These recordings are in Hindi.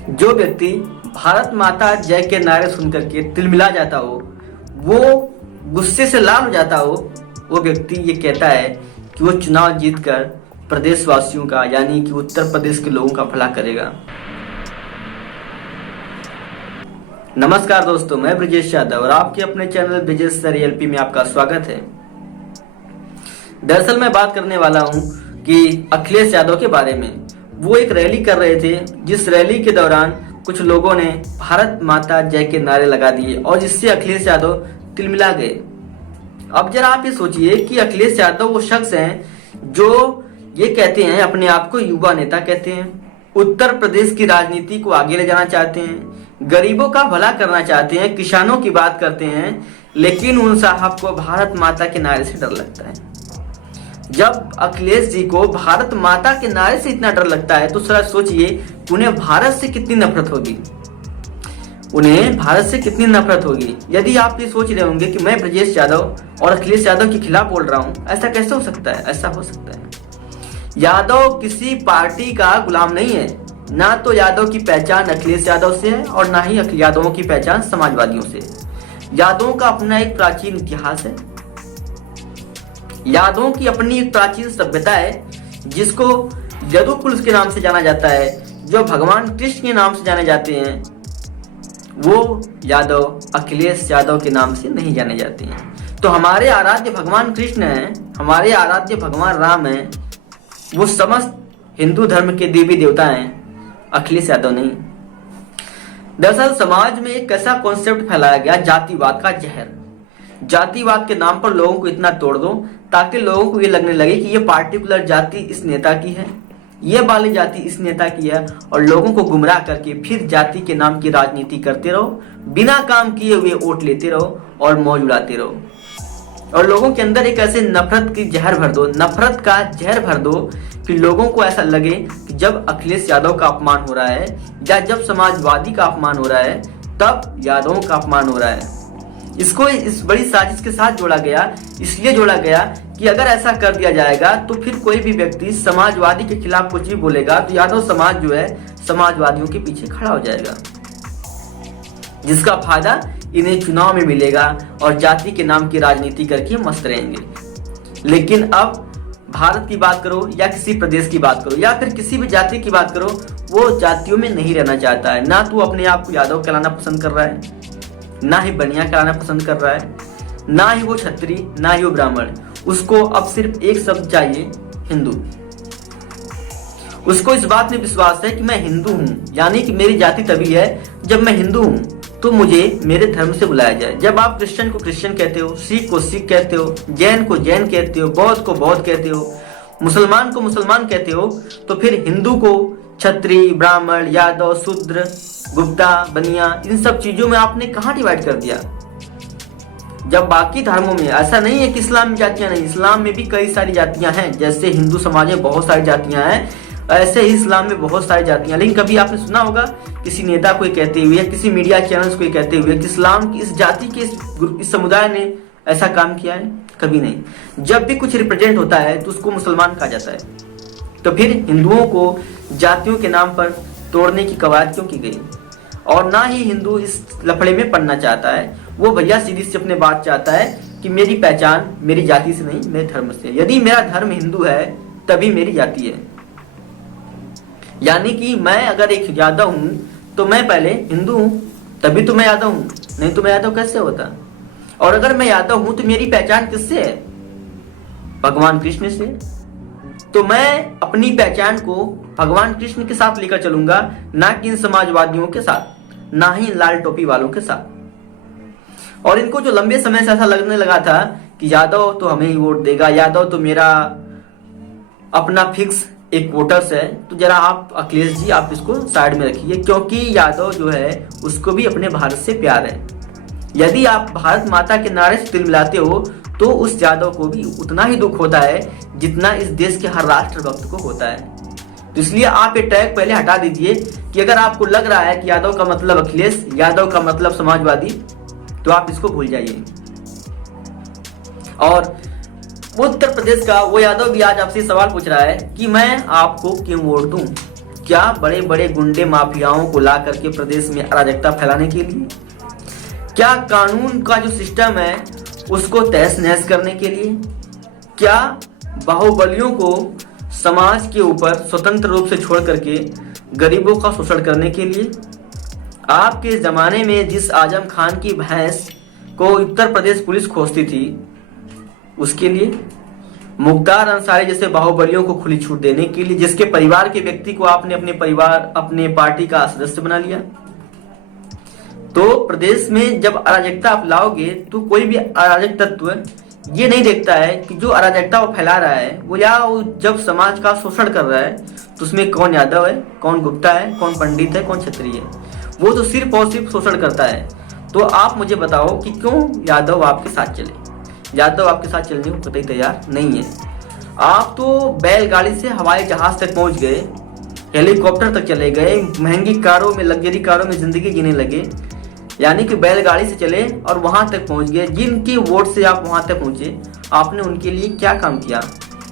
जो व्यक्ति भारत माता जय के नारे सुनकर के तिलमिला जाता हो, वो गुस्से से लाल हो जाता हो, वो व्यक्ति ये कहता है कि वो चुनाव जीतकर प्रदेशवासियों का यानी कि उत्तर प्रदेश के लोगों का भला करेगा। नमस्कार दोस्तों, मैं ब्रजेश यादव और आपके अपने चैनल ब्रजेश सर एलपी में आपका स्वागत है। दरअसल मैं बात करने वाला हूं कि अखिलेश यादव के बारे में। वो एक रैली कर रहे थे, जिस रैली के दौरान कुछ लोगों ने भारत माता जय के नारे लगा दिए और जिससे अखिलेश यादव तिलमिला गए। अब जरा आप ये सोचिए कि अखिलेश यादव वो शख्स हैं जो ये कहते हैं, अपने आप को युवा नेता कहते हैं, उत्तर प्रदेश की राजनीति को आगे ले जाना चाहते हैं, गरीबों का भला करना चाहते हैं, किसानों की बात करते हैं, लेकिन उन साहब को भारत माता के नारे से डर लगता है। जब अखिलेश जी को भारत माता के नारे से इतना डर लगता है तो जरा सोचिए उन्हें भारत से कितनी नफरत होगी, उन्हें भारत से कितनी नफरत होगी। यदि आप ये सोच रहे होंगे कि मैं ब्रजेश यादव और अखिलेश यादव के खिलाफ बोल रहा हूं, ऐसा कैसे हो सकता है? ऐसा हो सकता है। यादव किसी पार्टी का गुलाम नहीं है, ना तो यादव की पहचान अखिलेश यादव से है और ना ही यादवों की पहचान समाजवादियों से। यादवों का अपना एक प्राचीन इतिहास है, यादवों की अपनी एक प्राचीन सभ्यता है जिसको यदुकुल के नाम से जाना जाता है, जो भगवान कृष्ण के नाम से जाने जाते हैं। वो यादव अखिलेश यादव के नाम से नहीं जाने जाते हैं। तो हमारे आराध्य भगवान कृष्ण हैं, हमारे आराध्य भगवान राम हैं, वो समस्त हिंदू धर्म के देवी देवता हैं, अखिलेश यादव नहीं। दरअसल समाज में एक ऐसा कॉन्सेप्ट फैलाया गया, जातिवाद का जहर। जातिवाद के नाम पर लोगों को इतना तोड़ दो ताकि लोगों को ये लगने लगे कि ये पार्टिकुलर जाति इस नेता की है, ये वाली जाति इस नेता की है, और लोगों को गुमराह करके फिर जाति के नाम की राजनीति करते रहो, बिना काम किए हुए वोट लेते रहो और मौज उड़ाते रहो। और लोगों के अंदर एक ऐसे नफरत की जहर भर दो, नफरत का जहर भर दो कि लोगों को ऐसा लगे कि जब अखिलेश यादव का अपमान हो रहा है या जब समाजवादी का अपमान हो रहा है तब यादवों का अपमान हो रहा है। इसको इस बड़ी साजिश के साथ जोड़ा गया, इसलिए जोड़ा गया कि अगर ऐसा कर दिया जाएगा तो फिर कोई भी व्यक्ति समाजवादी के खिलाफ कुछ भी बोलेगा तो यादव समाज जो है समाजवादियों के पीछे खड़ा हो जाएगा, जिसका फायदा इन्हें चुनाव में मिलेगा और जाति के नाम की राजनीति करके मस्त रहेंगे। लेकिन अब भारत की बात करो या किसी प्रदेश की बात करो या फिर किसी भी जाति की बात करो, वो जातियों में नहीं रहना चाहता है। ना तो अपने आप को यादव कहलाना पसंद कर रहा है, ना ही बनिया कहलाना पसंद कर रहा है, ना ही वो क्षत्रिय, ना ही वो ब्राह्मण। उसको अब सिर्फ एक शब्द चाहिए, हिंदू। उसको इस बात में विश्वास है कि मैं हिंदू हूं, यानी कि मेरी जाति तभी है जब मैं हिंदू हूं तो मुझे मेरे धर्म से बुलाया जाए। जब आप क्रिश्चियन को क्रिश्चियन कहते हो, सिख को सिख कहते हो, जैन को जैन कहते हो, बौद्ध को बौद्ध कहते हो, मुसलमान को मुसलमान कहते हो, तो फिर हिंदू को क्षत्रिय, ब्राह्मण, यादव, शूद्र, गुप्ता, बनिया, इन सब चीजों में आपने कहां डिवाइड कर दिया? जब बाकी धर्मों में ऐसा नहीं है कि इस्लाम में जातियां नहीं, इस्लाम में भी कई सारी जातियां हैं। जैसे हिंदू समाज में बहुत सारी जातियां हैं, ऐसे ही इस्लाम में बहुत सारी जातियां। लेकिन कभी आपने सुना होगा किसी नेता को कहते हुए, किसी मीडिया चैनल्स को कहते हुए कि इस्लाम की इस जाति के इस समुदाय ने ऐसा काम किया है? कभी नहीं। जब भी कुछ रिप्रेजेंट होता है तो उसको मुसलमान कहा जाता है। तो फिर हिंदुओं को जातियों के नाम पर तोड़ने की कवायद क्यों की गई? और ना ही हिंदू इस लफड़े में पड़ना चाहता है। वो भैया सीधी से अपने बात चाहता है कि मेरी पहचान मेरी जाति से नहीं, मेरे धर्म से। यदि मेरा धर्म हिंदू है तभी मेरी जाति है। यानी कि मैं अगर एक यादव हूं तो मैं पहले हिंदू हूं तभी तो मैं यादव हूं, नहीं तो मैं यादव कैसे होता? और अगर मैं यादव हूं तो मेरी पहचान किससे है? भगवान कृष्ण से। तो मैं अपनी पहचान को भगवान कृष्ण के साथ लेकर चलूंगा, ना कि इन समाजवादियों के साथ, ना ही लाल टोपी वालों के साथ। और इनको जो लंबे समय से ऐसा लगने लगा था कि यादव तो हमें ही वोट देगा, यादव तो मेरा अपना फिक्स एक वोटर्स है, तो जरा आप अखिलेश जी आप इसको साइड में रखिए, क्योंकि यादव जो है उसको भी अपने भारत से प्यार है। यदि आप भारत माता के नारे से तिल मिलाते हो तो उस यादव को भी उतना ही दुख होता है जितना इस देश के हर राष्ट्र भक्त को होता है। तो इसलिए आप ये टैग पहले हटा दीजिए कि अगर आपको लग रहा है कि यादव का मतलब अखिलेश, यादव का मतलब समाजवादी, तो आप इसको भूल जाइए। और उत्तर प्रदेश का वो यादव भी आज आपसे सवाल पूछ रहा है कि मैं आपको क्यों वोट दूं, क्या बड़े बड़े गुंडे माफियाओं को ला करके प्रदेश में अराजकता फैलाने के लिए? क्या कानून का जो सिस्टम है उसको तहस नहस करने के लिए? क्या बाहुबलियों को समाज के ऊपर स्वतंत्र रूप से छोड़ करके गरीबों का शोषण करने के लिए? आपके जमाने में जिस आजम खान की भैंस को उत्तर प्रदेश पुलिस खोजती थी उसके लिए? मुख्तार अंसारी जैसे बाहुबलियों को खुली छूट देने के लिए, जिसके परिवार के व्यक्ति को आपने अपने परिवार अपने पार्टी का सदस्य बना लिया। तो प्रदेश में जब अराजकता आप लाओगे तो कोई भी अराजक तत्व ये नहीं देखता है कि जो अराजकता वो फैला रहा है वो या जब समाज का शोषण कर रहा है तो उसमें कौन यादव है, कौन गुप्ता है, कौन पंडित है, कौन क्षत्रिय है, वो तो सिर्फ और सिर्फ शोषण करता है। तो आप मुझे बताओ कि क्यों यादव आपके साथ चले? यादव आपके साथ चलने को कतई तैयार नहीं है। आप तो बैलगाड़ी से हवाई जहाज तक पहुंच गए, हेलीकॉप्टर तक चले गए, महंगी कारों में, लग्जरी कारों में जिंदगी जीने लगे, यानी कि बैलगाड़ी से चले और वहां तक पहुंच गए। जिनकी वोट से आप वहां तक पहुंचे, आपने उनके लिए क्या काम किया?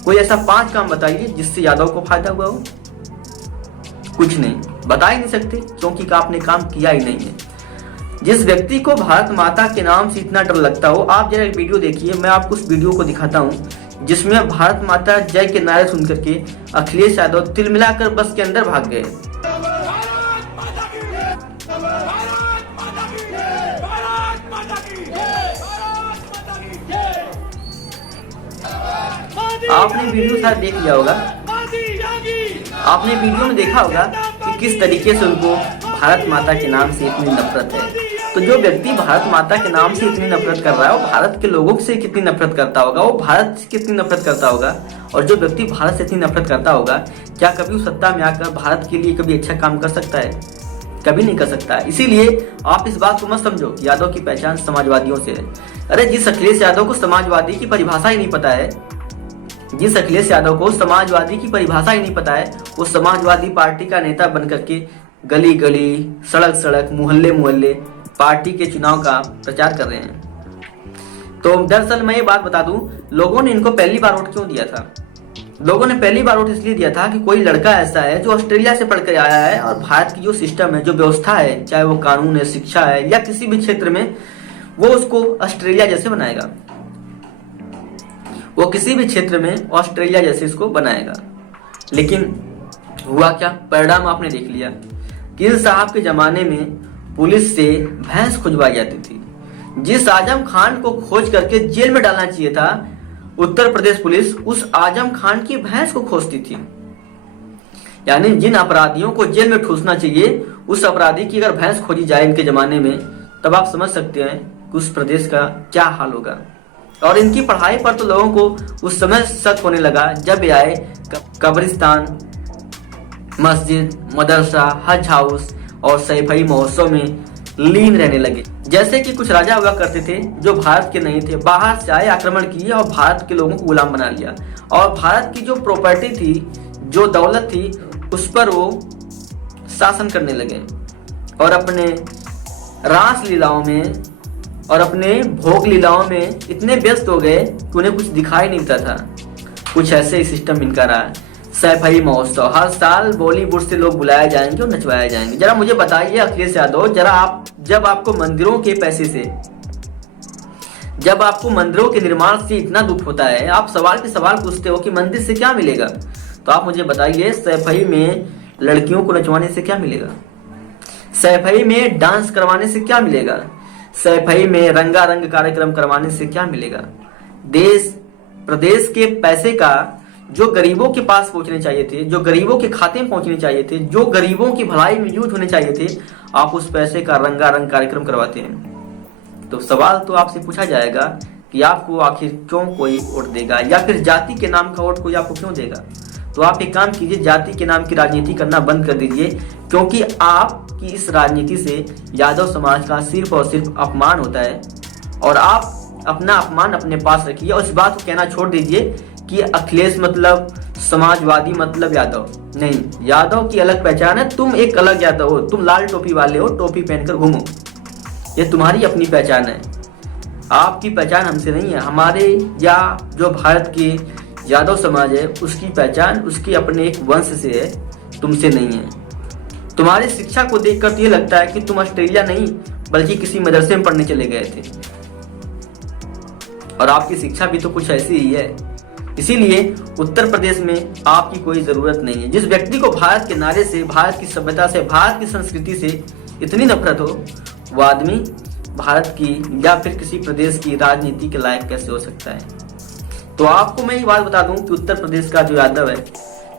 कोई ऐसा 5 काम बताइए जिससे यादव को फायदा हुआ हो। कुछ नहीं, बता ही नहीं सकते क्योंकि आपने काम किया ही नहीं है। जिस व्यक्ति को भारत माता के नाम से इतना डर लगता हो, आप जरा एक वीडियो देखिए, मैं आपको उस वीडियो को दिखाता हूं जिसमें भारत माता जय के नारे सुन करके अखिलेश यादव तिल मिलाकर बस के अंदर भाग गए। आपने वीडियो शायद देख लिया होगा, आपने वीडियो में देखा होगा कि किस तरीके से उनको भारत माता के नाम से इतनी नफरत है। तो जो व्यक्ति भारत माता के नाम से इतनी नफरत कर रहा है वो भारत के लोगों से कितनी नफरत करता होगा, वो भारत से कितनी नफरत करता होगा। और जो व्यक्ति भारत से इतनी नफरत करता होगा, क्या कभी उस सत्ता में आकर भारत के लिए कभी अच्छा काम कर सकता है? कभी नहीं कर सकता है। इसीलिए आप इस बात को मत समझो यादव की पहचान समाजवादियों से है। अरे जिस अखिलेश यादव को समाजवादी की परिभाषा ही नहीं पता है, जिस अखिलेश यादव को समाजवादी की परिभाषा ही नहीं पता है, वो समाजवादी पार्टी का नेता बन करके गली गली, सड़क सड़क, मोहल्ले मोहल्ले पार्टी के चुनाव का प्रचार कर रहे हैं। तो दरअसल मैं ये बात बता दूं, लोगों ने इनको पहली बार वोट क्यों दिया था? लोगों ने पहली बार वोट इसलिए दिया था कि कोई लड़का ऐसा है जो ऑस्ट्रेलिया से पढ़कर आया है और भारत की जो सिस्टम है, जो व्यवस्था है, चाहे वो कानून है, शिक्षा है या किसी भी क्षेत्र में, वो उसको ऑस्ट्रेलिया जैसे बनाएगा। वो किसी भी क्षेत्र में ऑस्ट्रेलिया जैसे इसको बनाएगा। लेकिन हुआ क्या? परिणाम आपने देख लिया। किल साहब के जमाने में पुलिस से भैंस खुजवाई जाती थी। जिस आजम खान को खोज करके जेल में डालना चाहिए था, उत्तर प्रदेश पुलिस उस आजम खान की भैंस को खोजती थी। यानी जिन अपराधियों को जेल में ठूसना चाहिए, उस अपराधी की अगर भैंस खोजी जाए इनके जमाने में, तब आप समझ सकते हैं कि उस प्रदेश का क्या हाल होगा। और इनकी पढ़ाई पर तो लोगों को उस समय शक होने लगा जब ये आए कब्रिस्तान, मस्जिद, मदरसा, हज हाउस और सैफई महोत्सव में लीन रहने लगे। जैसे कि कुछ राजा हुआ करते थे जो भारत के नहीं थे, बाहर से आए, आक्रमण किए और भारत के लोगों को गुलाम बना लिया। और भारत की जो प्रॉपर्टी थी, जो दौलत थी, उस पर वो शासन करने लगे और अपने रास लीलाओं में और अपने भोग लीलाओं में इतने व्यस्त हो गए कि उन्हें कुछ दिखाई नहीं देता था। कुछ ऐसे ही सिस्टम इनका रहा। सैफई महोत्सव, हर साल बॉलीवुड से लोग बुलाए जाएंगे और नचवाए जाएंगे। जरा मुझे बताइए अखिलेश यादव, जरा आप जब आपको मंदिरों के पैसे से, जब आपको मंदिरों के निर्माण से इतना दुख होता है, आप सवाल पे सवाल पूछते हो कि मंदिर से क्या मिलेगा, तो आप मुझे बताइए सैफई में लड़कियों को नचवाने से क्या मिलेगा? सैफई में डांस करवाने से क्या मिलेगा? सैफई में रंगारंग कार्यक्रम करवाने से क्या मिलेगा? देश प्रदेश के पैसे का जो गरीबों के पास पहुंचने चाहिए थे, जो गरीबों के खाते में पहुंचने चाहिए थे, जो गरीबों की भलाई में यूज होने चाहिए थे, आप उस पैसे का रंगारंग कार्यक्रम करवाते हैं। तो सवाल तो आपसे पूछा जाएगा कि आपको आखिर क्यों कोई वोट देगा, या फिर जाति के नाम का वोट कोई आपको क्यों देगा? तो आप एक काम कीजिए, जाति के नाम की राजनीति करना बंद कर दीजिए, क्योंकि आपकी इस राजनीति से यादव समाज का सिर्फ और सिर्फ अपमान होता है। और आप अपना अपमान अपने पास रखिए और इस बात को कहना छोड़ दीजिए कि अखिलेश मतलब समाजवादी मतलब यादव। नहीं, यादव की अलग पहचान है, तुम एक अलग यादव हो, तुम लाल टोपी वाले हो, टोपी पहनकर घूमो, ये तुम्हारी अपनी पहचान है। आपकी पहचान हमसे नहीं है, हमारे या जो भारत के यादव समाज है उसकी पहचान उसके अपने एक वंश से है, तुमसे नहीं है। तुम्हारी शिक्षा को देखकर तो ये लगता है कि तुम ऑस्ट्रेलिया नहीं बल्कि किसी मदरसे में पढ़ने चले गए थे, और आपकी शिक्षा भी तो कुछ ऐसी ही है। इसीलिए उत्तर प्रदेश में आपकी कोई जरूरत नहीं है। जिस व्यक्ति को भारत के नारे से, भारत की सभ्यता से, भारत की संस्कृति से इतनी नफरत हो, वो आदमी भारत की या फिर किसी प्रदेश की राजनीति के लायक कैसे हो सकता है। तो आपको मैं ये बात बता दूं कि उत्तर प्रदेश का जो यादव है,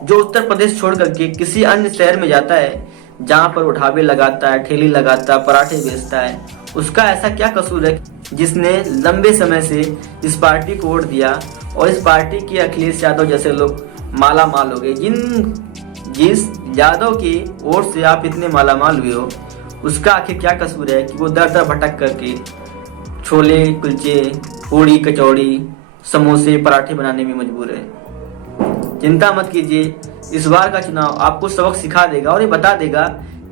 जो उत्तर प्रदेश छोड़ करके किसी अन्य शहर में जाता है जहां पर वो ढाबे लगाता है, ठेली लगाता है, पराठे बेचता है, उसका ऐसा क्या कसूर है जिसने लंबे समय से इस पार्टी को वोट दिया और इस पार्टी के अखिलेश यादव जैसे लोग माला माल हो गए। जिस यादव की वोट से आप इतने माला माल हुए हो, उसका आखिर क्या कसूर है कि वो दर दर भटक करके छोले कुलचे, पूड़ी कचौड़ी, समोसे, पराठे बनाने में मजबूर है। चिंता मत कीजिए, इस बार का चुनाव आपको सबक सिखा देगा और ये बता देगा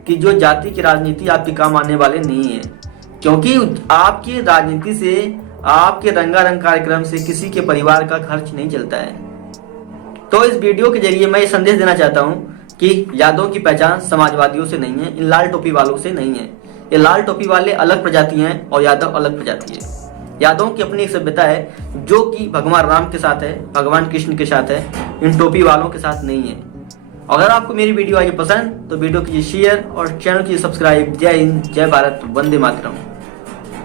कि जो जाति की राजनीति आपके काम आने वाले नहीं है, क्योंकि आपकी राजनीति से, आपके रंगारंग कार्यक्रम से किसी के परिवार का खर्च नहीं चलता है। तो इस वीडियो के जरिए मैं ये संदेश देना चाहता हूँ कि यादव की पहचान समाजवादियों से नहीं है, इन लाल टोपी वालों से नहीं है। ये लाल टोपी वाले अलग प्रजाति हैं और यादव अलग प्रजाति है। यादवों की अपनी एक सभ्यता है जो कि भगवान राम के साथ है, भगवान कृष्ण के साथ है, इन टोपी वालों के साथ नहीं है। अगर आपको मेरी वीडियो आई पसंद तो वीडियो कीजिए शेयर और चैनल कीजिए सब्सक्राइब। जय हिंद, जय भारत, वंदे मातरम।